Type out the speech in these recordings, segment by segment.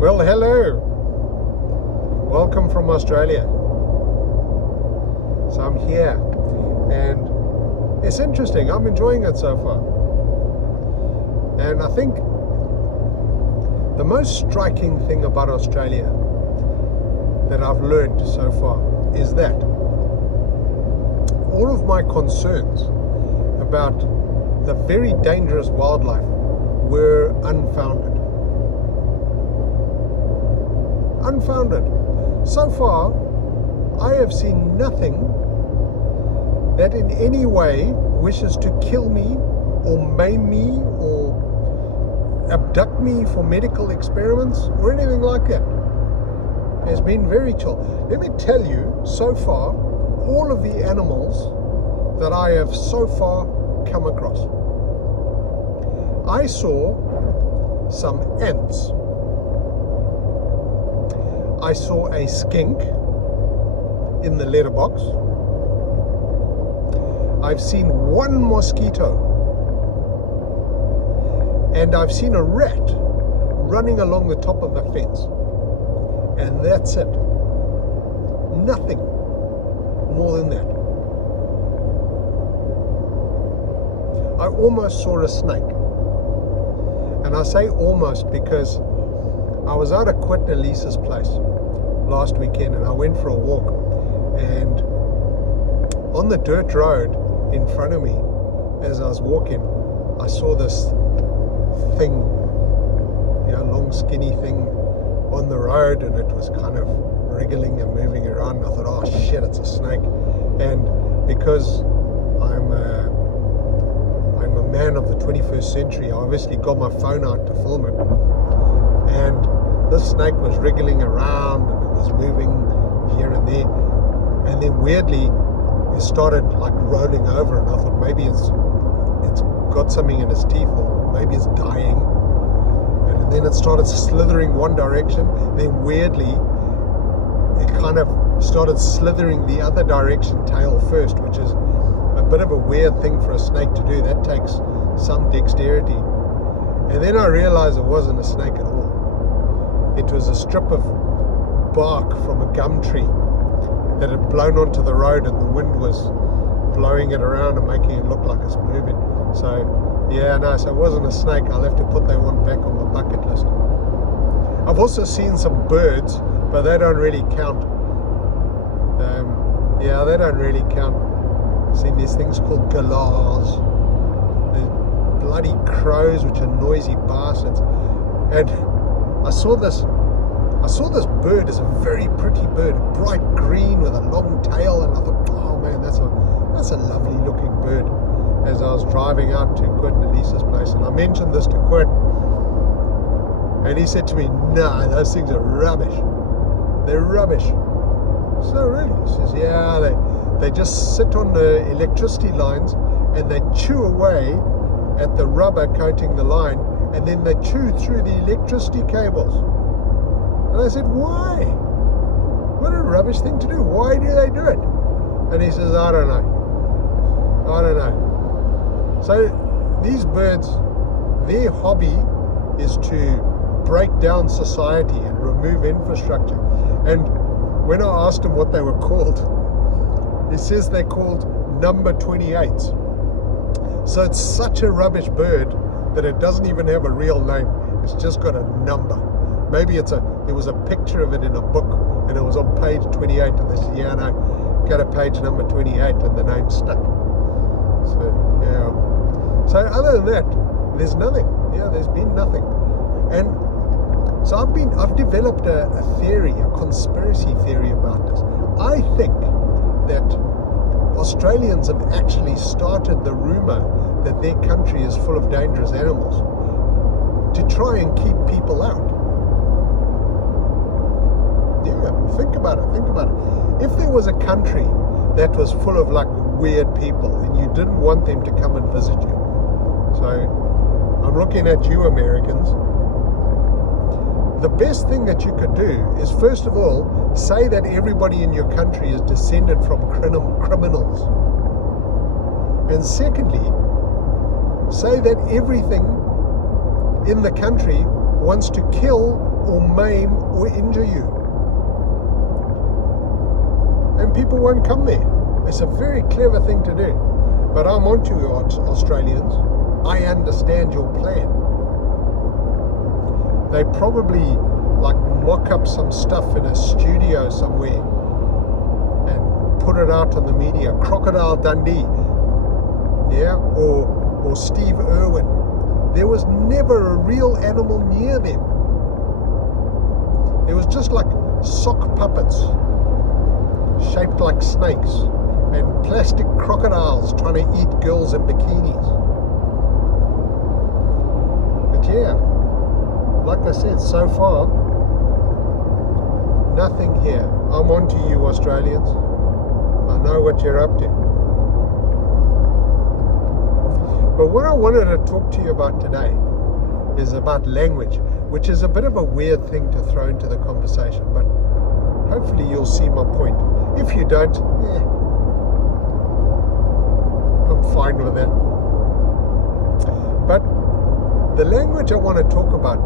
Well, hello. Welcome from Australia. So I'm here, and it's interesting. I'm enjoying it so far. And I think the most striking thing about Australia that I've learned so far is that all of my concerns about the very dangerous wildlife were unfounded. Unfounded. So far, I have seen nothing that in any way wishes to kill me or maim me or abduct me for medical experiments or anything like that. It's been very chill. Let me tell you, so far, all of the animals that I have so far come across. I saw some ants. I saw a skink in the letterbox. I've seen one mosquito. And I've seen a rat running along the top of a fence. And that's it. Nothing more than that. I almost saw a snake. And I say almost because I was out at Quit and Elisa's place last weekend, and I went for a walk, and on the dirt road in front of me, as I was walking, I saw this thing, long skinny thing on the road, and it was kind of wriggling and moving around, and I thought, oh shit, it's a snake. And because I'm a man of the 21st century, I obviously got my phone out to film it, and this snake was wriggling around and it was moving here and there, and then weirdly it started like rolling over, and I thought maybe it's got something in its teeth, or maybe it's dying. And then it started slithering one direction, then weirdly it kind of started slithering the other direction, tail first, which is a bit of a weird thing for a snake to do. That takes some dexterity. And then I realized it wasn't a snake at all. It was a strip of bark from a gum tree that had blown onto the road, and the wind was blowing it around and making it look like it's moving. So so it wasn't a snake. I'll have to put that one back on my bucket list. I've also seen some birds, but they don't really count. They don't really count. I've seen these things called galahs, the bloody crows, which are noisy bastards. And I saw this bird. It's a very pretty bird, bright green with a long tail, and I thought, oh man, that's a lovely looking bird. As I was driving out to Quit and Elisa's place, and I mentioned this to Quit, and he said to me, "Nah, those things are rubbish. They're rubbish." So really, he says, "Yeah, they just sit on the electricity lines and they chew away at the rubber coating the line, and then they chew through the electricity cables." And I said, "Why? What a rubbish thing to do. Why do they do it?" And he says, I don't know. So these birds, their hobby is to break down society and remove infrastructure. And when I asked him what they were called, he says they're called number 28s. So it's such a rubbish bird that it doesn't even have a real name. It's just got a number. Maybe there was a picture of it in a book, and it was on page 28, and they said, "Yeah, no, go to page number 28," and the name stuck. So other than that, there's nothing. There's been nothing. And so I've developed a theory, a conspiracy theory about this. I think that Australians have actually started the rumor that their country is full of dangerous animals to try and keep people out. Think about it. If there was a country that was full of like weird people and you didn't want them to come and visit you, so I'm looking at you Americans, the best thing that you could do is, first of all, say that everybody in your country is descended from criminals. And secondly, say that everything in the country wants to kill or maim or injure you. And people won't come there. It's a very clever thing to do. But I'm on to you, Australians. I understand your plan. They probably like mock up some stuff in a studio somewhere and put it out on the media. Crocodile Dundee, yeah, or Steve Irwin. There was never a real animal near them. It was just like sock puppets shaped like snakes and plastic crocodiles trying to eat girls in bikinis. But yeah, like I said, so far, nothing here. I'm on to you, Australians. I know what you're up to. But what I wanted to talk to you about today is about language, which is a bit of a weird thing to throw into the conversation, but hopefully you'll see my point. If you don't, I'm fine with that. But the language I want to talk about,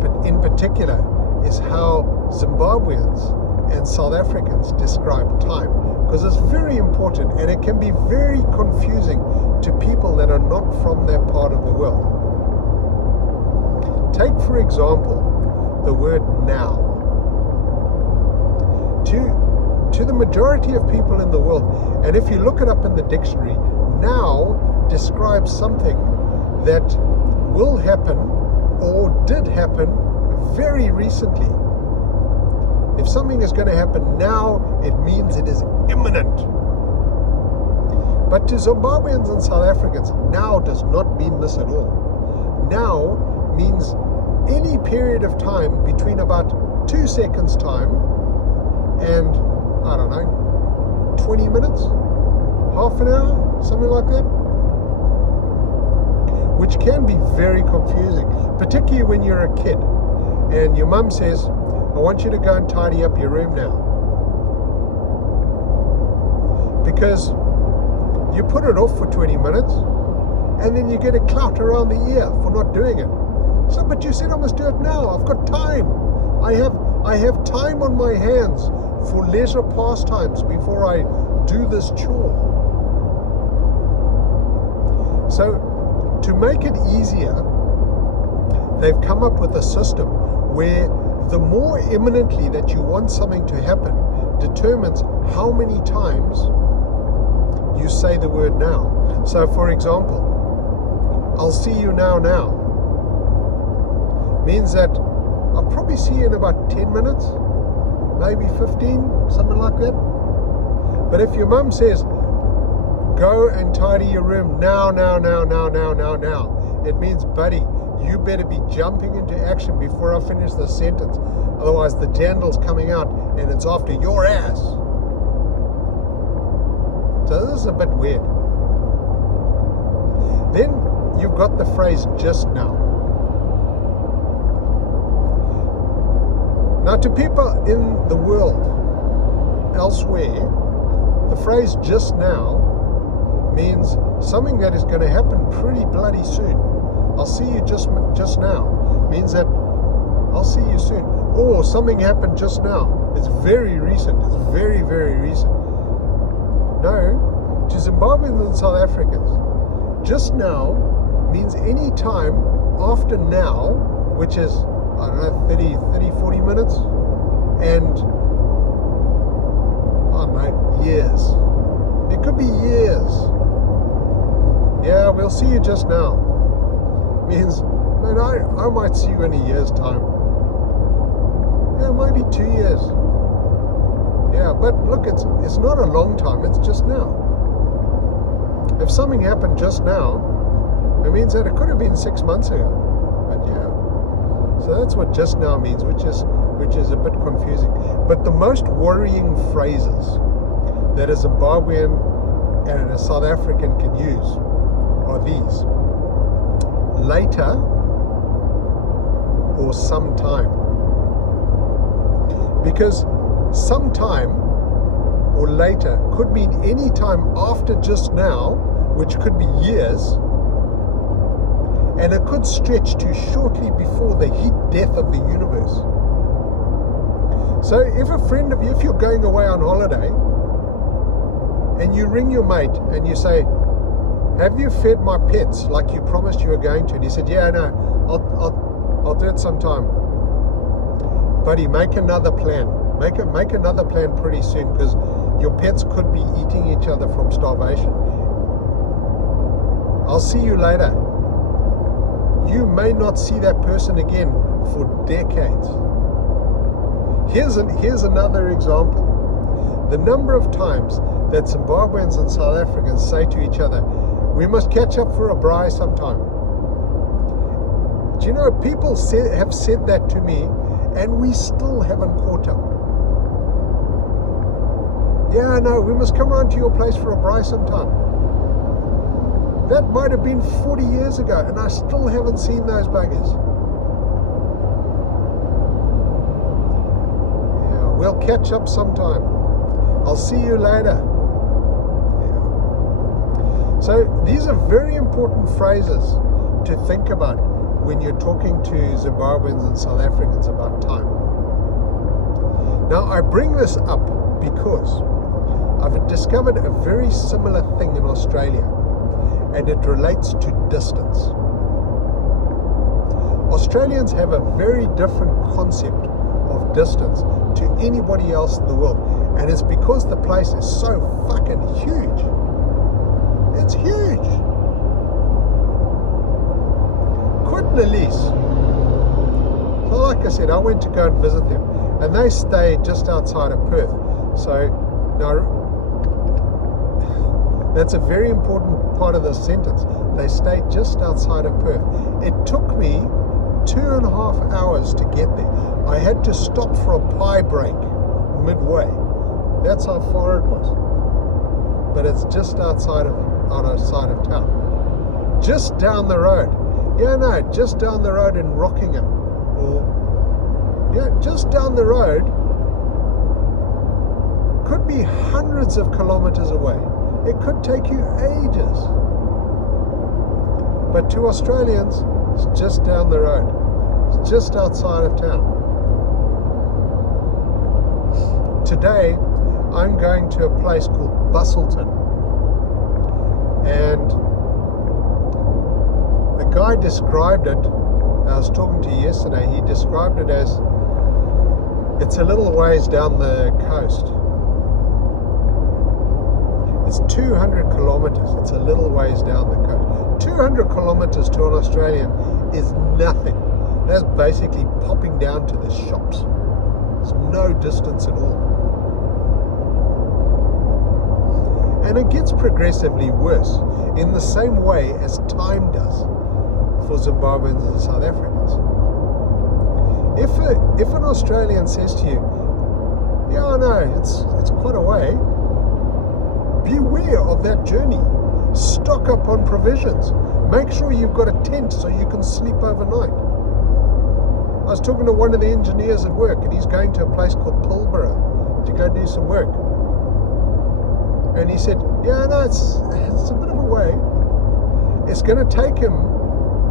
but in particular, is how Zimbabweans and South Africans describe time, because it's very important and it can be very confusing to people that are not from that part of the world. Take, for example, the word now. To the majority of people in the world, and if you look it up in the dictionary, now describes something that will happen or did happen very recently. If something is going to happen now, it means it is imminent. But to Zimbabweans and South Africans, now does not mean this at all. Now means any period of time between about 2 seconds time and, I don't know, 20 minutes, half an hour, something like that. Which can be very confusing, particularly when you're a kid and your mum says, I want you to go and tidy up your room now. Because you put it off for 20 minutes and then you get a clout around the ear for not doing it. So, but you said I must do it now. I've got time. I have time on my hands for leisure pastimes before I do this chore. So, to make it easier, they've come up with a system where the more imminently that you want something to happen determines how many times you say the word now. So, for example, I'll see you now means that I'll probably see you in about 10 minutes, maybe 15, something like that. But if your mum says, go and tidy your room now, it means, buddy, you better be jumping into action before I finish the sentence. Otherwise the jandal's coming out and it's after your ass. So this is a bit weird. Then you've got the phrase just now. Now, to people in the world elsewhere, the phrase just now means something that is going to happen pretty bloody soon. I'll see you just now means that I'll see you soon. Or something happened just now. It's very recent. It's very, very recent. No, to Zimbabweans and South Africans, just now means any time after now, which is, I don't know, 30, 40 minutes, and, I don't know, years. It could be years. Yeah, we'll see you just now. Means, man, I might see you in a year's time. Yeah, maybe 2 years. Yeah, but look, it's not a long time, it's just now. If something happened just now, it means that it could have been 6 months ago. But yeah. So that's what just now means, which is a bit confusing. But the most worrying phrases that a Zimbabwean and a South African can use are these: later or sometime. Because sometime or later could mean any time after just now, which could be years, and it could stretch to shortly before the heat death of the universe. So if a friend of you, if you're going away on holiday and you ring your mate and you say, have you fed my pets like you promised you were going to? And he said, yeah, no, I'll do it sometime. Buddy, make another plan. Make another plan pretty soon, because your pets could be eating each other from starvation. I'll see you later. You may not see that person again for decades. Here's another example. The number of times that Zimbabweans and South Africans say to each other, we must catch up for a braai sometime. Do you know, people have said that to me, and we still haven't caught up. Yeah, no, we must come around to your place for a braai sometime. That might have been 40 years ago, and I still haven't seen those buggers. Yeah, we'll catch up sometime. I'll see you later. Yeah. So these are very important phrases to think about when you're talking to Zimbabweans and South Africans about time. Now, I bring this up because I've discovered a very similar thing in Australia, and it relates to distance. Australians have a very different concept of distance to anybody else in the world, and it's because the place is so fucking huge. It's huge. Elise. So like I said, I went to go and visit them, and they stay just outside of Perth. So now that's a very important part of this sentence. They stay just outside of Perth. It took me 2.5 hours to get there. I had to stop for a pie break midway. That's how far it was. But it's just outside of town. Just down the road. Yeah, no, just down the road in Rockingham. Or, yeah, just down the road. Could be hundreds of kilometers away. It could take you ages. But to Australians, it's just down the road. It's just outside of town. Today, I'm going to a place called Busselton. And the guy described it, I was talking to you yesterday, he described it as, it's a little ways down the coast. It's 200 kilometers, it's a little ways down the coast. 200 kilometers to an Australian is nothing. That's basically popping down to the shops. There's no distance at all. And it gets progressively worse in the same way as time does for Zimbabweans and South Africans. If an Australian says to you, yeah, I know, it's quite a way, beware of that journey. Stock up on provisions. Make sure you've got a tent so you can sleep overnight. I was talking to one of the engineers at work, and he's going to a place called Pilbara to go do some work. And he said, yeah, no, it's a bit of a way. It's going to take him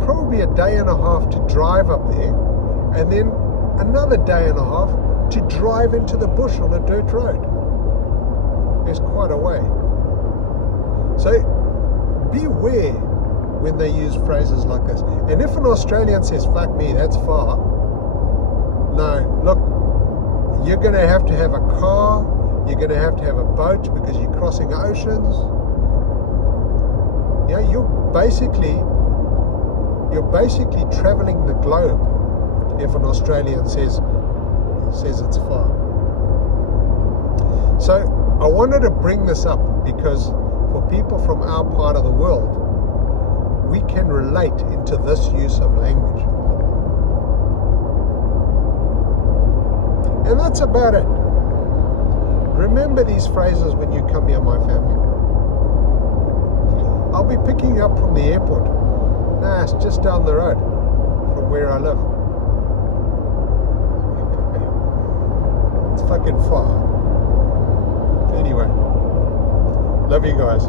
probably a day and a half to drive up there, and then another day and a half to drive into the bush on a dirt road. It's quite a way. So beware when they use phrases like this. And if an Australian says, fuck me, that's far, no, look, you're going to have a car, you're going to have a boat because you're crossing oceans. Yeah, you're basically traveling the globe if an Australian says it's far. So I wanted to bring this up because for people from our part of the world, we can relate into this use of language. And that's about it. Remember these phrases when you come near my family. I'll be picking you up from the airport. Nah, it's just down the road from where I live. It's fucking far. Anyway, love you guys.